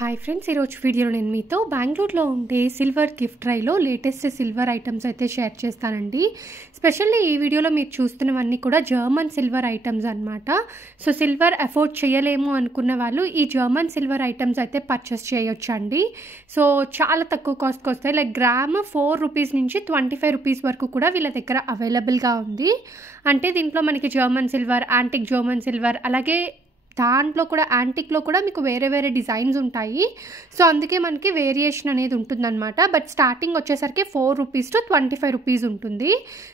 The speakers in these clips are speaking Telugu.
హాయ్ ఫ్రెండ్స్, ఈరోజు వీడియోలో నేను మీతో బెంగళూరులో ఉండే సిల్వర్ గిఫ్ట్ ట్రైలో లేటెస్ట్ సిల్వర్ ఐటమ్స్ అయితే షేర్ చేస్తానండి. స్పెషల్లీ ఈ వీడియోలో మీరు చూస్తున్నవన్నీ కూడా జర్మన్ సిల్వర్ ఐటమ్స్ అనమాట. సో సిల్వర్ అఫోర్డ్ చేయలేము అనుకున్న వాళ్ళు ఈ జర్మన్ సిల్వర్ ఐటమ్స్ అయితే పర్చేస్ చేయొచ్చండి. సో చాలా తక్కువ కాస్ట్కి వస్తాయి. లైక్ గ్రామ్ 4 రూపీస్ నుంచి 25 రూపీస్ వరకు కూడా వీళ్ళ దగ్గర అవైలబుల్గా ఉంది. అంటే దీంట్లో మనకి German silver, antique German silver, అలాగే దాంట్లో కూడా యాంటిక్లో కూడా మీకు వేరే వేరే డిజైన్స్ ఉంటాయి. సో అందుకే మనకి వేరియేషన్ అనేది ఉంటుందన్నమాట. బట్ స్టార్టింగ్ వచ్చేసరికి 4 రూపీస్ టు 25 రూపీస్ ఉంటుంది.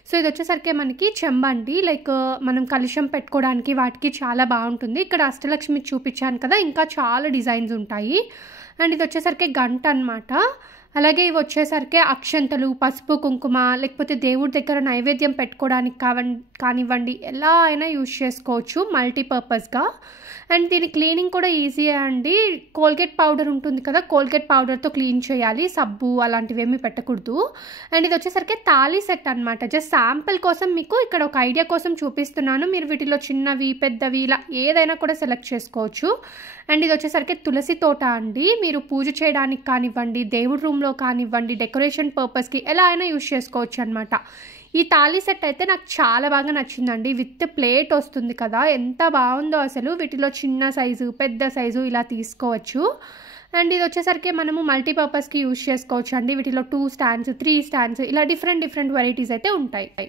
సో ఇది వచ్చేసరికి మనకి చెంబండి, లైక్ మనం కలుషం పెట్టుకోవడానికి వాటికి చాలా బాగుంటుంది. ఇక్కడ అష్టలక్ష్మి చూపించాను కదా, ఇంకా చాలా డిజైన్స్ ఉంటాయి. అండ్ ఇది వచ్చేసరికి గంట అనమాట. అలాగే ఇవి వచ్చేసరికి అక్షంతలు, పసుపు కుంకుమ, లేకపోతే దేవుడి దగ్గర నైవేద్యం పెట్టుకోవడానికి కానివ్వండి, ఎలా అయినా యూజ్ చేసుకోవచ్చు మల్టీపర్పస్గా. అండ్ దీని క్లీనింగ్ కూడా ఈజీయే అండి. కోల్గేట్ పౌడర్ ఉంటుంది కదా, కోల్గేట్ పౌడర్తో క్లీన్ చేయాలి, సబ్బు అలాంటివి ఏమీ పెట్టకూడదు. అండ్ ఇది వచ్చేసరికి తాళీ సెట్ అనమాట. జస్ట్ శాంపిల్ కోసం మీకు ఇక్కడ ఒక ఐడియా కోసం చూపిస్తున్నాను. మీరు వీటిలో చిన్నవి, పెద్దవి ఇలా ఏదైనా కూడా సెలెక్ట్ చేసుకోవచ్చు. అండ్ ఇది వచ్చేసరికి తులసి తోట అండి. మీరు పూజ చేయడానికి కానివ్వండి, దేవుడి రూమ్లో కానివ్వండి, డెకరేషన్ పర్పస్కి ఎలా అయినా యూజ్ చేసుకోవచ్చు అనమాట. ఈ తాళీ సెట్ అయితే నాకు చాలా బాగా నచ్చిందండి. విత్ ప్లేట్ వస్తుంది కదా, ఎంత బాగుందో అసలు. వీటిలో చిన్న సైజు, పెద్ద సైజు ఇలా తీసుకోవచ్చు. అండ్ ఇది వచ్చేసరికి మనము మల్టీపర్పస్కి యూజ్ చేసుకోవచ్చు అండి. వీటిలో 2 స్టాండ్స్, 3 స్టాండ్స్ ఇలా డిఫరెంట్ వెరైటీస్ అయితే ఉంటాయి.